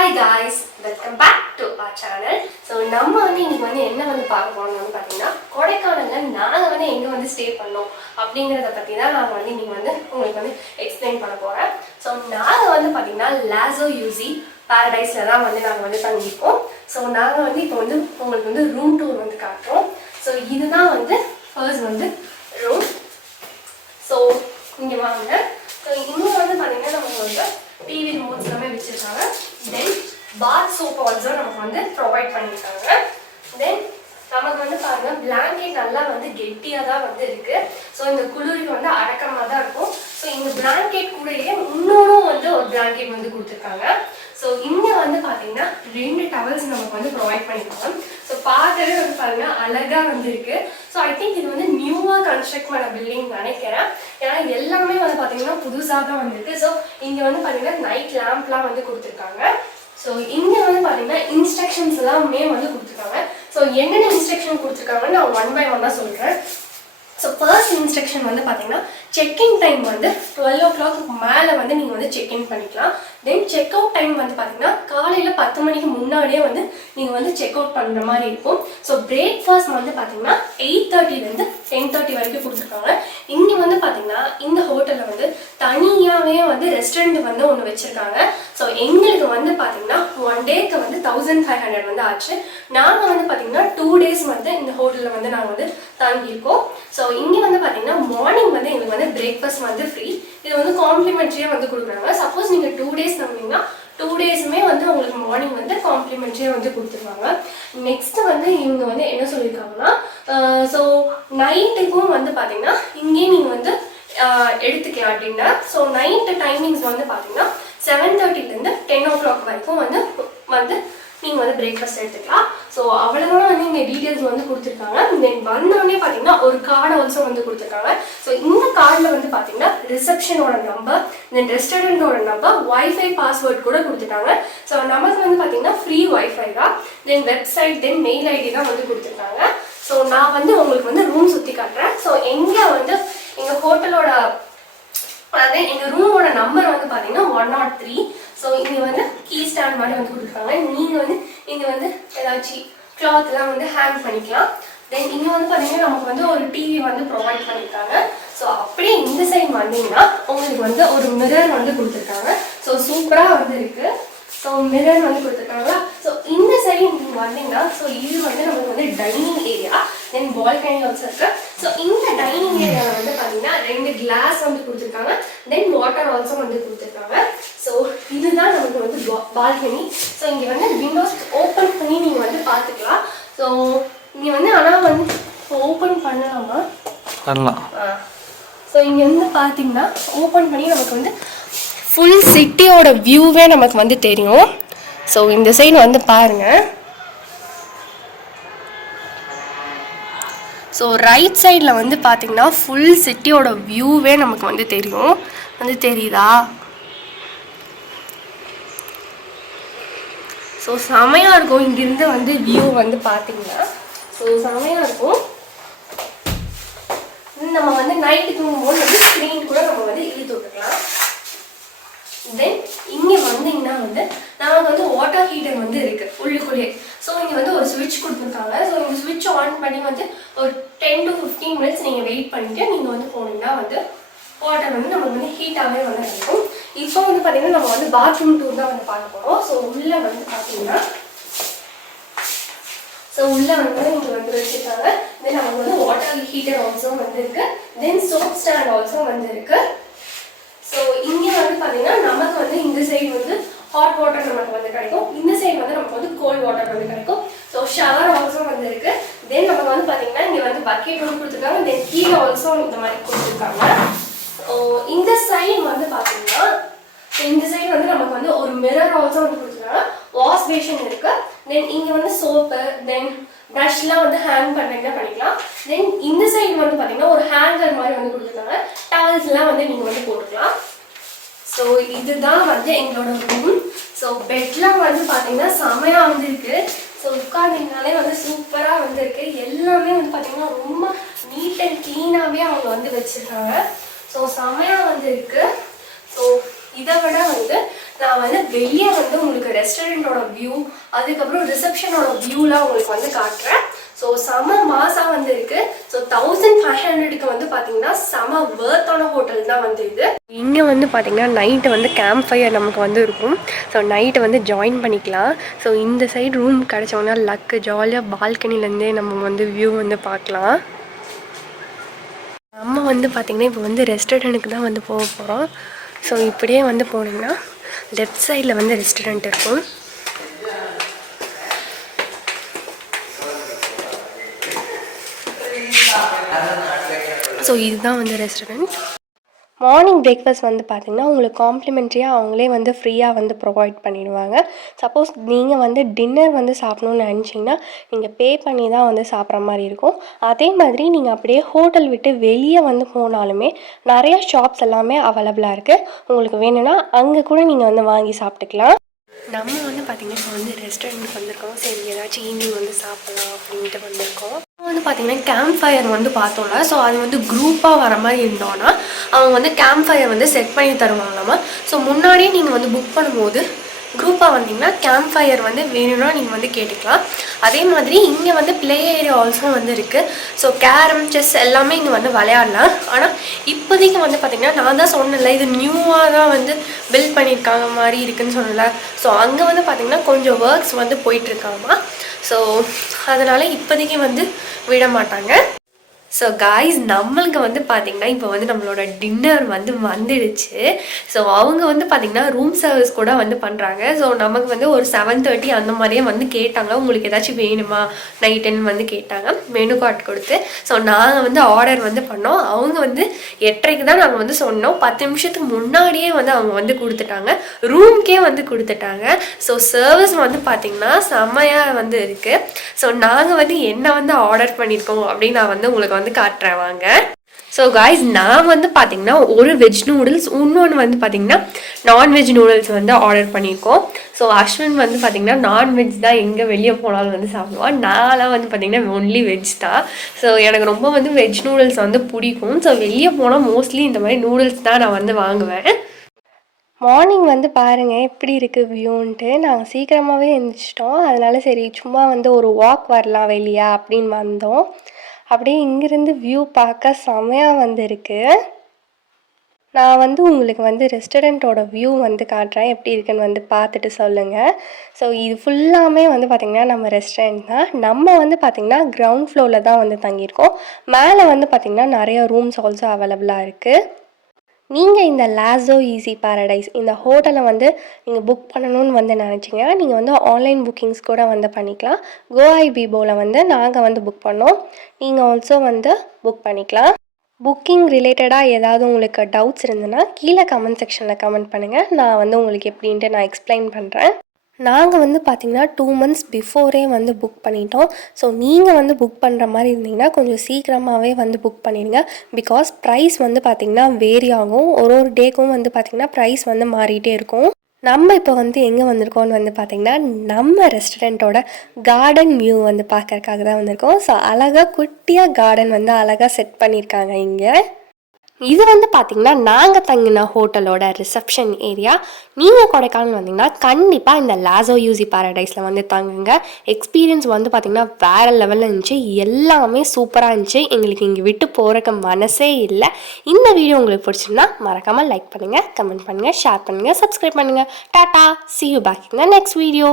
Hi guys, welcome back to our channel. So நம்ம வந்து இன்னைக்கு வந்து என்ன வந்து பார்க்க போறோம்னு பார்த்தீங்கன்னா கொடைக்கானல்ல நாங்க வந்து எங்க வந்து ஸ்டே பண்ணோம் அப்படிங்கறத பத்தி தான் நான் வந்து இன்னைக்கு வந்து உங்களுக்கு வந்து எக்ஸ்பிளைன் பண்ண போறேன். ஸோ நாங்க வந்து பார்த்தீங்கன்னா லாசோ யூசி பாரடைஸ்ல தான் வந்து நாங்க வந்து தங்கிப்போம். ஸோ நாங்க வந்து இப்போ வந்து உங்களுக்கு வந்து ரூம் டூர் வந்து காட்டுறோம். ஸோ இதுதான் வந்து ஃபர்ஸ்ட் வந்து ரூம். ஸோ இங்க வாங்க. ஸோ இன்னும் வந்து பார்த்தீங்கன்னா நமக்கு வந்து டிவி ரிமோட்ஸ் எல்லாமே வச்சிருக்காங்க. தென் பாத் சோப் ஆல்சோ நமக்கு வந்து ப்ரொவைட் பண்ணியிருக்காங்க. தென் நமக்கு வந்து பாருங்க பிளாங்கெட் நல்லா வந்து கெட்டியாக தான் வந்து இருக்கு. ஸோ இந்த குளிருக்கு வந்து அடக்கமாக தான் இருக்கும். ஸோ இந்த பிளாங்கெட் கூடயே இன்னொன்றும் வந்து ஒரு பிளாங்கெட் வந்து கொடுத்துருக்காங்க. ஸோ இங்கே வந்து பார்த்தீங்கன்னா 2 டவல்ஸ் நமக்கு வந்து ப்ரொவைட் பண்ணியிருக்காங்க. ஸோ பார்க்கவே வந்து பாருங்க அழகாக வந்து இருக்கு. ஸோ ஐ திங்க் இது வந்து நியூவாக கன்ஸ்ட்ரக்ட் பண்ண பில்டிங் நினைக்கிறேன். ஏன்னா எல்லாமே வந்து பார்த்தீங்கன்னா புதுசாக தான் வந்துருக்கு. ஸோ இங்கே வந்து பார்த்தீங்கன்னா நைட் லேம்ப்லாம் வந்து கொடுத்துருக்காங்க. ஸோ இங்கே வந்து பார்த்தீங்கன்னா இன்ஸ்ட்ரக்ஷன்ஸ் எல்லாமே வந்து கொடுத்துருக்காங்க. ஸோ என்னென்ன இன்ஸ்ட்ரக்ஷன் கொடுத்துருக்காங்கன்னு நான் 1 by 1 சொல்கிறேன். ஸோ ஃபர்ஸ்ட் இன்ஸ்ட்ரக்ஷன் வந்து பார்த்தீங்கன்னா செக்இன் டைம் வந்து 12 o'clock மேலே வந்து நீங்கள் வந்து செக்இன் பண்ணிக்கலாம். தென் செக் அவுட் டைம் வந்து பார்த்தீங்கன்னா காலையில் 10 மணிக்கு முன்னாடியே வந்து நீங்கள் வந்து செக் அவுட் பண்ணுற மாதிரி இருக்கும். ஸோ பிரேக்ஃபாஸ்ட் வந்து பார்த்தீங்கன்னா 8:30 10:30 வரைக்கும் கொடுத்துருக்காங்க. இங்கே வந்து பார்த்தீங்கன்னா இந்த ஹோட்டலில் வந்து தனியாகவே வந்து ரெஸ்டாரண்ட் வந்து ஒன்று வச்சுருக்காங்க. ஸோ எங்களுக்கு வந்து பார்த்தீங்கன்னா 1 டேக்கு வந்து 1500 வந்து ஆச்சு. நாங்கள் வந்து பார்த்தீங்கன்னா 2 days வந்து இந்த ஹோட்டலில் வந்து நாங்கள் வந்து தங்கியிருக்கோம். ஸோ இங்கே வந்து பார்த்தீங்கன்னா மார்னிங் வந்து எங்களுக்கு வந்து பிரேக்ஃபாஸ்ட் வந்து ஃப்ரீ. இது வந்து காம்ப்ளிமெண்ட்ரியாக வந்து கொடுக்குறாங்க. சப்போஸ் நீங்கள் 2 days தங்கினீங்கன்னா 2 daysமே வந்து உங்களுக்கு மார்னிங் வந்து காம்ப்ளிமெண்ட்ரியாக வந்து கொடுத்துருவாங்க. நெக்ஸ்ட் வந்து இவங்க வந்து என்ன சொல்லியிருக்காங்கன்னா ஸோ நைட்டுக்கும் வந்து பார்த்தீங்கன்னா இங்கேயே நீங்கள் வந்து எடுத்துக்கலாம் அப்படின்னா. ஸோ நைட்டு டைமிங்ஸ் வந்து பார்த்தீங்கன்னா 7:30 10 o'clock வரைக்கும் வந்து நீங்கள் வந்து பிரேக்ஃபாஸ்ட் எடுத்துக்கலாம். ஸோ அவ்வளோதான் வந்து இங்கே டீட்டெயில்ஸ் வந்து கொடுத்துருக்காங்க. தென் வந்தோடனே பார்த்தீங்கன்னா ஒரு கார்டு ஆல்சோ வந்து கொடுத்துருக்காங்க. ஸோ இந்த கார்டில் வந்து பார்த்தீங்கன்னா ரிசப்ஷனோட நம்பர், தென் ரெஸ்டாரண்ட்டோட நம்பர், வைஃபை பாஸ்வேர்ட் கூட கொடுத்துட்டாங்க. ஸோ நமக்கு வந்து பார்த்தீங்கன்னா ஃப்ரீ வைஃபை தான். தென் வெப்சைட், தென் மெயில் ஐடி தான் வந்து கொடுத்துருக்காங்க. ஸோ நான் வந்து உங்களுக்கு வந்து ரூம் சுற்றி காட்டுறேன். ஸோ எங்கே வந்து எங்கள் ஹோட்டலோட அதாவது எங்கள் ரூமோட நம்பர் வந்து பார்த்தீங்கன்னா 103. ஸோ இங்கே வந்து கீ ஸ்டாண்ட் மாதிரி வந்து கொடுத்துருக்காங்க. நீங்கள் வந்து இங்கே வந்து ஏதாச்சும் கிளாத்லாம் வந்து ஹேங் பண்ணிக்கலாம். தென் இங்கே வந்து பார்த்தீங்கன்னா நமக்கு வந்து ஒரு டிவி வந்து ப்ரொவைட் பண்ணியிருக்காங்க. ஸோ அப்படியே இந்த சைட் வந்தீங்கன்னா உங்களுக்கு வந்து ஒரு மிரர் வந்து கொடுத்துருக்காங்க. ஸோ சூப்பராக வந்து இருக்குது. ஸோ மிரர் வந்து கொடுத்துருக்காங்களா. ஸோ இந்த சைடு நீங்கள் வந்தீங்கன்னா ஸோ இது வந்து நமக்கு வந்து டைனிங் ஏரியா, தென் பால்கனி ஆல்சோ இருக்கு. ஸோ இந்த டைனிங் ஏரியாவில் வந்து பார்த்தீங்கன்னா 2 கிளாஸ் வந்து கொடுத்துருக்காங்க. தென் வாட்டர் ஆல்சோ வந்து கொடுத்துருக்காங்க. ஸோ இதுதான் நமக்கு வந்து பால்கனி. ஸோ இங்கே வந்து விண்டோஸ் ஓப்பன் பண்ணி நீங்கள் வந்து பார்த்துக்கலாம். ஸோ இங்கே வந்து ஆனால் வந்து ஓப்பன் பண்ணலாமா? பண்ணலாம். ஸோ இங்கே வந்து பார்த்தீங்கன்னா ஓப்பன் பண்ணி நமக்கு வந்து ஃபுல் சிட்டியோட வியூவே நமக்கு வந்து தெரியும். ஸோ இந்த சைடு வந்து பாருங்கள். ஸோ ரைட் சைடில் வந்து பார்த்தீங்கன்னா ஃபுல் சிட்டியோட வியூவே நமக்கு வந்து தெரியும். வந்து தெரியுதா? ஸோ செமையாக இருக்கும். இங்கிருந்து வந்து வியூ வந்து பார்த்தீங்கன்னா ஸோ செமையாக இருக்கும். நம்ம வந்து நைட்டு தூங்கும்போது வந்து ஸ்க்ரீன் கூட நம்ம வந்து இழுத்து விட்டுக்கலாம். தென் இங்கே வந்தீங்கன்னா வந்து நமக்கு வந்து வாட்டர் ஹீட்டர் வந்து இருக்குது உள்ளுக்குள்ளேயே. ஸோ இங்கே வந்து ஒரு ஸ்விட்ச் கொடுத்துருக்காங்க. ஸோ இந்த ஸ்விட்ச் ஆன் பண்ணி வந்து ஒரு 10 to 15 minutes நீங்கள் வெயிட் பண்ணிவிட்டு நீங்கள் வந்து போனீங்கன்னா வந்து வாட்டர் வந்து நமக்கு வந்து ஹீட்டாகவே வந்து இருக்கும். இப்போ வந்து பார்த்தீங்கன்னா நம்ம வந்து பாத்ரூம் டூர் தான் வந்து பார்க்க போகிறோம். ஸோ உள்ளே வந்து பார்த்தீங்கன்னா ஸோ உள்ளே வந்து இங்கே வந்து வச்சுருக்காங்க. தென் நமக்கு வந்து வாட்டர் ஹீட்டர் ஆல்சோ வந்து இருக்குது. தென் சோப் ஸ்டாண்ட் ஆல்சோ வந்து இருக்குது. ஸோ இங்கே வந்து பார்த்தீங்கன்னா நமக்கு வந்து இந்த சைடு வந்து ஹாட் வாட்டர் நமக்கு வந்து கிடைக்கும். இந்த சைடு வந்து நமக்கு வந்து கோல்ட் வாட்டர் வந்து கிடைக்கும். ஸோ ஷவர் ஆல்சோ வந்து இருக்குது. தென் நமக்கு வந்து பார்த்தீங்கன்னா இங்கே வந்து பக்கெட் வந்து கொடுத்துருக்காங்க. தென் கீழே ஆல்சோ இந்த மாதிரி கொடுத்துருக்காங்க. ஸோ இந்த சைடு வந்து பார்த்தீங்கன்னா இந்த சைடு வந்து நமக்கு வந்து ஒரு மிரர் ஆல்சோ வந்து கொடுத்துருக்காங்க. வாஷ் பேஷன் இருக்குது. தென் இங்கே வந்து சோப்பு, தென் ப்ரஷ்லாம் வந்து ஹேங் பண்ணுறீங்கன்னா பண்ணிக்கலாம். தென் இந்த சைடு வந்து பார்த்தீங்கன்னா ஒரு ஹேங்கர் மாதிரி வந்து கொடுத்துருக்காங்க. டவல்ஸ்லாம் வந்து நீங்கள் வந்து போட்டுக்கலாம். ஸோ இதுதான் வந்து எங்களோட ரூம். ஸோ பெட்லாம் வந்து பார்த்தீங்கன்னா செமையாக வந்து இருக்குது. ஸோ உட்கார்ந்தீங்கனாலே வந்து சூப்பராக வந்து இருக்குது. எல்லாமே வந்து பார்த்தீங்கன்னா ரொம்ப நீட் அண்ட் க்ளீனாகவே அவங்க வந்து வச்சுருக்காங்க. ஸோ செமையாக வந்து இருக்குது. ஸோ இதை விட வந்து நான் வந்து வெளியே வந்து உங்களுக்கு ரெஸ்டாரண்ட்டோட வியூ, அதுக்கப்புறம் ரிசப்ஷனோட வியூலாம் உங்களுக்கு வந்து காட்டுறேன். ஸோ செம மாசாக வந்து இருக்குது. ஸோ 1500க்கு வந்து பார்த்தீங்கன்னா செம வேர்த்தான ஹோட்டல் தான் வந்து இது. இங்கே வந்து பார்த்தீங்கன்னா நைட்டு வந்து கேம்ப் ஃபயர் நமக்கு வந்து இருக்கும். ஸோ நைட்டு வந்து ஜாயின் பண்ணிக்கலாம். ஸோ இந்த சைடு ரூம் கிடச்சோன்னா லக்கு, ஜாலியாக பால்கனிலேருந்தே நம்ம வந்து வியூ வந்து பார்க்கலாம். நம்ம வந்து பார்த்திங்கன்னா இப்போ வந்து ரெஸ்டாரண்ட்டுக்கு தான் வந்து போக போகிறோம். ஸோ இப்படியே வந்து போனீங்கன்னா லெஃப்ட் சைடில் வந்து ரெஸ்டாரண்ட் இருக்கும். ஸோ இதுதான் வந்து ரெஸ்டாரண்ட். மார்னிங் பிரேக்ஃபாஸ்ட் வந்து பார்த்திங்கன்னா உங்களுக்கு காம்ப்ளிமெண்ட்ரியாக அவங்களே வந்து ஃப்ரீயாக வந்து ப்ரொவைட் பண்ணிடுவாங்க. சப்போஸ் நீங்கள் வந்து டின்னர் வந்து சாப்பிட்ணுன்னு நினச்சிங்கன்னா நீங்கள் பே பண்ணி தான் வந்து சாப்பிட்ற மாதிரி இருக்கும். அதே மாதிரி நீங்கள் அப்படியே ஹோட்டல் விட்டு வெளியே வந்து போனாலுமே நிறையா ஷாப்ஸ் எல்லாமே அவைலபிளாக இருக்குது. உங்களுக்கு வேணும்னா அங்கே கூட நீங்கள் வந்து வாங்கி சாப்பிட்டுக்கலாம். நம்ம வந்து பார்த்திங்கன்னா இப்போ வந்து ரெஸ்டாரண்ட்டுக்கு வந்திருக்கோம். சரி ஏதாச்சும் ஈவினிங் வந்து சாப்பிட்லாம் அப்படின்ட்டு வந்திருக்கோம். வந்து பார்த்திங்கன்னா கேம்ப் ஃபயர் வந்து பார்த்தோம்ல. ஸோ அது வந்து குரூப்பாக வர மாதிரி இருந்தோன்னா அவங்க வந்து கேம்ப் ஃபயர் வந்து செட் பண்ணி தருவாங்களாமா. ஸோ முன்னாடியே நீங்கள் வந்து புக் பண்ணும்போது குரூப்பாக வந்தீங்கன்னா கேம்ப் ஃபயர் வந்து வேணும்னா நீங்கள் வந்து கேட்டுக்கலாம். அதே மாதிரி இங்கே வந்து ப்ளே ஏரியா ஆல்சோ வந்து இருக்குது. ஸோ கேரம், செஸ் எல்லாமே இங்கே வந்து விளையாடலாம். ஆனால் இப்போதைக்கு வந்து பார்த்திங்கன்னா நான் தான் சொன்னல இது நியூவாக தான் வந்து பில்ட் பண்ணியிருக்காங்க மாதிரி இருக்குதுன்னு சொன்னல. ஸோ அங்கே வந்து பார்த்திங்கன்னா கொஞ்சம் ஒர்க்ஸ் வந்து போயிட்டுருக்காமா. ஸோ அதனால் இப்போதைக்கு வந்து விட மாட்டாங்க. ஸோ காய்ஸ் நம்மளுக்கு வந்து பார்த்திங்கன்னா இப்போ வந்து நம்மளோட டின்னர் வந்து வந்துடுச்சு. ஸோ அவங்க வந்து பார்த்திங்கன்னா ரூம் சர்வீஸ் கூட வந்து பண்ணுறாங்க. ஸோ நமக்கு வந்து ஒரு 7:30 அந்த மாதிரியே வந்து கேட்டாங்க, உங்களுக்கு ஏதாச்சும் வேணுமா நைட்டுன்னு வந்து கேட்டாங்க. மெனு கார்டு கொடுத்து ஸோ நாங்கள் வந்து ஆர்டர் வந்து பண்ணோம். அவங்க வந்து 8:30க்கு தான் நாங்கள் வந்து சொன்னோம். 10 நிமிஷத்துக்கு முன்னாடியே வந்து அவங்க வந்து கொடுத்துட்டாங்க, ரூம்க்கே வந்து கொடுத்துட்டாங்க. ஸோ சர்வீஸ் வந்து பார்த்திங்கன்னா செம்மையாக வந்து இருக்குது. ஸோ நாங்கள் வந்து என்ன வந்து ஆர்டர் பண்ணியிருக்கோம் அப்படின்னு நான் வந்து உங்களுக்கு வந்து காட்டுறேன் வாங்க. ஸோ காய்ஸ் நான் வந்து பார்த்திங்கன்னா ஒரு வெஜ் நூடுல்ஸ், இன்னொன்று வந்து பார்த்திங்கன்னா நான்வெஜ் நூடுல்ஸ் வந்து ஆர்டர் பண்ணியிருக்கோம். ஸோ அஸ்வின் வந்து பார்த்திங்கன்னா நான்வெஜ் தான் எங்கே வெளியே போனாலும் வந்து சாப்பிடுவான். நான்லாம் வந்து பார்த்திங்கன்னா ஒன்லி வெஜ் தான். ஸோ எனக்கு ரொம்ப வந்து வெஜ் நூடுல்ஸ் வந்து பிடிக்கும். ஸோ வெளியே போனால் மோஸ்ட்லி இந்த மாதிரி நூடுல்ஸ் தான் நான் வந்து வாங்குவேன். மார்னிங் வந்து பாருங்கள் எப்படி இருக்குது வியூன்ட்டு. நாங்கள் சீக்கிரமாகவே எழுந்திரிச்சிட்டோம். அதனால சரி சும்மா வந்து ஒரு வாக் வரலாம் வெளியே அப்படின்னு வந்தோம். அப்படியே இங்கேருந்து வியூ பார்க்க செமையாக வந்து இருக்குது. நான் வந்து உங்களுக்கு வந்து ரெஸ்டாரண்ட்டோட வியூ வந்து காட்டுறேன், எப்படி இருக்குன்னு வந்து பார்த்துட்டு சொல்லுங்கள். ஸோ இது ஃபுல்லாமே வந்து பார்த்திங்கன்னா நம்ம ரெஸ்டாரண்ட் தான். நம்ம வந்து பார்த்திங்கன்னா கிரவுண்ட் ஃப்ளோரில் தான் வந்து தங்கியிருக்கோம். மேலே வந்து பார்த்திங்கன்னா நிறைய ரூம்ஸ் ஆல்சோ அவைலபிளாக இருக்குது. நீங்கள் இந்த லாஸோ ஈஸி பாரடைஸ் இந்த ஹோட்டலை வந்து நீங்கள் புக் பண்ணணும்னு வந்து நினச்சிங்கன்னா நீங்கள் வந்து ஆன்லைன் புக்கிங்ஸ் கூட வந்து பண்ணிக்கலாம். கோஐபிபோவில் வந்து நாங்கள் வந்து புக் பண்ணோம். நீங்கள் ஆல்சோ வந்து புக் பண்ணிக்கலாம். புக்கிங் ரிலேட்டடாக ஏதாவது உங்களுக்கு டவுட்ஸ் இருந்ததுன்னா கீழே கமெண்ட் செக்ஷனில் கமெண்ட் பண்ணுங்கள். நான் வந்து உங்களுக்கு எப்படின்ட்டு நான் எக்ஸ்பிளைன் பண்ணுறேன். நாங்கள் வந்து பார்த்திங்கன்னா 2 months பிஃபோரே வந்து புக் பண்ணிட்டோம். ஸோ நீங்கள் வந்து புக் பண்ணுற மாதிரி இருந்தீங்கன்னா கொஞ்சம் சீக்கிரமாகவே வந்து புக் பண்ணிடுங்க. பிகாஸ் ப்ரைஸ் வந்து பார்த்திங்கன்னா வேரி ஆகும். ஒரு டேக்கும் வந்து பார்த்திங்கன்னா ப்ரைஸ் வந்து மாறிட்டே இருக்கும். நம்ம இப்போ வந்து எங்கே வந்திருக்கோம்னு வந்து பார்த்திங்கன்னா நம்ம ரெஸ்டாரண்ட்டோட கார்டன் வியூ வந்து பார்க்கறதுக்காக தான் வந்திருக்கோம். ஸோ அழகாக குட்டியாக கார்டன் வந்து அழகாக செட் பண்ணியிருக்காங்க இங்கே. இது வந்து பார்த்திங்கன்னா நாங்கள் தங்கின ஹோட்டலோட ரிசப்ஷன் ஏரியா. நீங்கள் கொடைக்கானல் வந்தீங்கன்னா கண்டிப்பாக இந்த லாஸோ யூசி பாரடைஸில் வந்து தங்குங்க. எக்ஸ்பீரியன்ஸ் வந்து பார்த்திங்கன்னா வேறு லெவலில் இருந்துச்சு. எல்லாமே சூப்பராக இருந்துச்சு. எங்களுக்கு இங்கே விட்டு போகிறக்கு மனசே இல்லை. இந்த வீடியோ உங்களுக்கு பிடிச்சிருந்தா மறக்காமல் லைக் பண்ணுங்கள், கமெண்ட் பண்ணுங்கள், ஷேர் பண்ணுங்கள், சப்ஸ்கிரைப் பண்ணுங்கள். Tata, see you back in the next video.